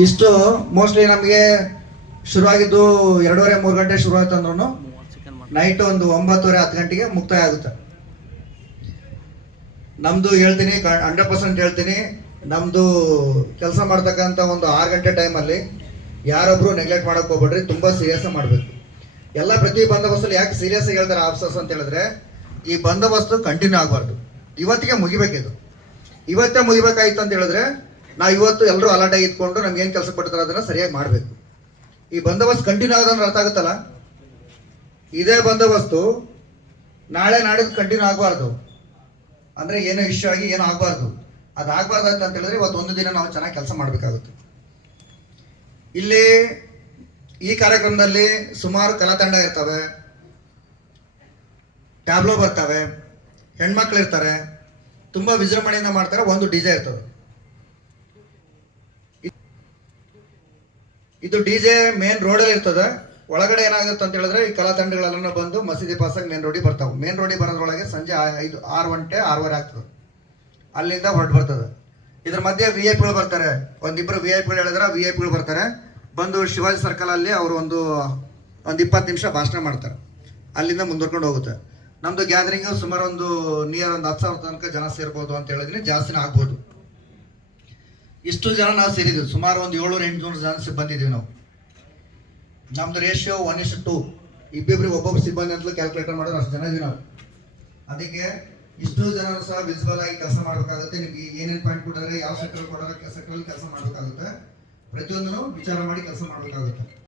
ಇಷ್ಟು ಮೋಸ್ಟ್ಲಿ ನಮಗೆ ಶುರುವಾಗಿದ್ದು ಎರಡೂವರೆ, ಮೂರು ಗಂಟೆ ಶುರು ಆಯ್ತು ಅಂದ್ರೂ ನೈಟ್ ಒಂದು ಒಂಬತ್ತುವರೆ, ಹತ್ತು ಗಂಟೆಗೆ ಮುಕ್ತಾಯ ಆಗುತ್ತೆ. ನಮ್ದು ಹೇಳ್ತೀನಿ ಹಂಡ್ರೆಡ್ ಪರ್ಸೆಂಟ್ ಹೇಳ್ತೀನಿ. ನಮ್ದು ಕೆಲಸ ಮಾಡ್ತಕ್ಕಂಥ ಒಂದು ಆರು ಗಂಟೆ ಟೈಮಲ್ಲಿ ಯಾರೊಬ್ರು ನೆಗ್ಲೆಕ್ಟ್ ಮಾಡಕ್ ಹೋಗ್ಬೇಡ್ರಿ, ತುಂಬಾ ಸೀರಿಯಸ್ ಮಾಡಬೇಕು. ಎಲ್ಲ ಪ್ರತಿ ಬಂದೋಬಸ್ತಲ್ಲಿ ಯಾಕೆ ಸೀರಿಯಸ್ ಹೇಳ್ತಾರೆ ಆಫೀಸರ್ಸ್ ಅಂತ ಹೇಳಿದ್ರೆ, ಈ ಬಂದೋಬಸ್ತು ಕಂಟಿನ್ಯೂ ಆಗಬಾರ್ದು. ಇವತ್ತಿಗೆ ಮುಗಿಬೇಕಿದು. ಇವತ್ತೇ ಮುಗಿಬೇಕಾಯ್ತು ಅಂತ ಹೇಳಿದ್ರೆ ನಾವು ಇವತ್ತು ಎಲ್ಲರೂ ಅಲರ್ಟ್ ಆಗಿ ಇದ್ಕೊಂಡು ನಮ್ಗೆ ಏನು ಕೆಲಸ ಕೊಡ್ತಾರೆ ಅದನ್ನ ಸರಿಯಾಗಿ ಮಾಡಬೇಕು. ಈ ಬಂದೋಬಸ್ತ್ ಕಂಟಿನ್ಯೂ ಆಗದಂದ್ರೆ ಅರ್ಥ ಆಗುತ್ತಲ್ಲ? ಇದೇ ಬಂದೋಬಸ್ತು ನಾಳೆ ನಾಡಿದ್ದು ಕಂಟಿನ್ಯೂ ಆಗಬಾರ್ದು. ಅಂದ್ರೆ ಏನೋ ಇಶ್ಯೂ ಆಗಿ ಏನೋ ಆಗಬಾರ್ದು. ಅದು ಆಗಬಾರ್ದು ಅಂತ ಹೇಳಿದ್ರೆ ಇವತ್ತು ಒಂದು ದಿನ ನಾವು ಚೆನ್ನಾಗಿ ಕೆಲಸ ಮಾಡಬೇಕಾಗುತ್ತೆ. ಇಲ್ಲಿ ಈ ಕಾರ್ಯಕ್ರಮದಲ್ಲಿ ಸುಮಾರು ಕಲಾ ತಂಡ ಇರ್ತವೆ. ಟ್ಯಾಬ್ಲೋ ಬರ್ತವೆ. ಹೆಣ್ಮಕ್ಳು ಇರ್ತಾರೆ ತುಂಬಾ ವಿಜೃಂಭಣೆಯಿಂದ ಮಾಡ್ತಾರೆ. ಒಂದು ಡಿಜೆ ಇರ್ತದೆ. ಇದು ಡಿಜೆ ಮೇನ್ ರೋಡಲ್ಲಿ ಇರ್ತದೆ. ಒಳಗಡೆ ಏನಾಗುತ್ತೆ ಅಂತ ಹೇಳಿದ್ರೆ ಈ ಕಲಾ ತಂಡಗಳೆಲ್ಲ ಬಂದು ಮಸೀದಿ ಪಾಸಾಗಿ ಮೇನ್ ರೋಡಿಗೆ ಬರ್ತಾವೆ. ಮೇನ್ ರೋಡಿಗೆ ಬರೋದ್ರೊಳಗೆ ಸಂಜೆ ಐದು, ಆರು ಗಂಟೆ, ಆರೂವರೆ ಆಗ್ತದೆ. ಅಲ್ಲಿಂದ ಹೊರಟು ಬರ್ತದೆ. ಇದ್ರ ಮಧ್ಯೆ ವಿ ಐ ಪಿಗಳು ಬರ್ತಾರೆ. ಒಂದಿಬ್ಬರು ವಿ ಐ ಪಿಗಳು ಹೇಳಿದ್ರೆ ವಿ ಐ ಪಿಗಳು ಬರ್ತಾರೆ. ಬಂದು ಶಿವಾಜಿ ಸರ್ಕಲ್ ಅಲ್ಲಿ ಅವರು ಒಂದು ಒಂದು ಇಪ್ಪತ್ತು ನಿಮಿಷ ಭಾಷಣ ಮಾಡ್ತಾರೆ. ಅಲ್ಲಿಂದ ಮುಂದುವರ್ಕೊಂಡು ಹೋಗುತ್ತೆ. ನಮ್ದು ಗ್ಯಾದರಿಂಗ್ ಸುಮಾರು ಒಂದು ನಿಯರ್ ಒಂದು ಹತ್ತು ಸಾವಿರ ತನಕ ಜನ ಸೇರ್ಬೋದು ಅಂತ ಹೇಳಿದ್ರೆ ಜಾಸ್ತಿನೇ ಆಗ್ಬೋದು. ಇಷ್ಟು ಜನ ನಾವು ಸೇರಿದ್ದೀವಿ ಸುಮಾರು ಒಂದು ಏಳ್ನೂರ, ಎಂಟುನೂರು ಜನ ಸಿಬ್ಬಂದಿದ್ದೀವಿ ನಾವು. ನಮ್ದು ರೇಷಿಯೋ ಒನ್ ಇಸ್ ಟು ಇಬ್ಬಿಬ್ರಿಗೆ ಒಬ್ಬೊಬ್ಬ ಸಿಬ್ಬಂದಿ ಅಂತಲೂ ಕ್ಯಾಲ್ಕುಲೇಟರ್ ಮಾಡೋದು ಅಷ್ಟು ಜನ ಇದೀವಿ ನಾವು. ಅದಕ್ಕೆ ಇಷ್ಟು ಜನ ಸಹ ವಿಸಿಬಲ್ ಆಗಿ ಕೆಲಸ ಮಾಡಬೇಕಾಗುತ್ತೆ. ನಿಮ್ಗೆ ಏನೇನು ಪಾಯಿಂಟ್ ಕೊಟ್ಟರೆ ಯಾವ ಸೆಕ್ಟರ್ ಕೊಡೋದ್ರೆ ಸೆಕ್ಟರ್ ಕೆಲಸ ಮಾಡಬೇಕಾಗುತ್ತೆ. ಪ್ರತಿಯೊಂದನ್ನು ವಿಚಾರ ಮಾಡಿ ಕೆಲಸ ಮಾಡಬೇಕಾಗುತ್ತೆ.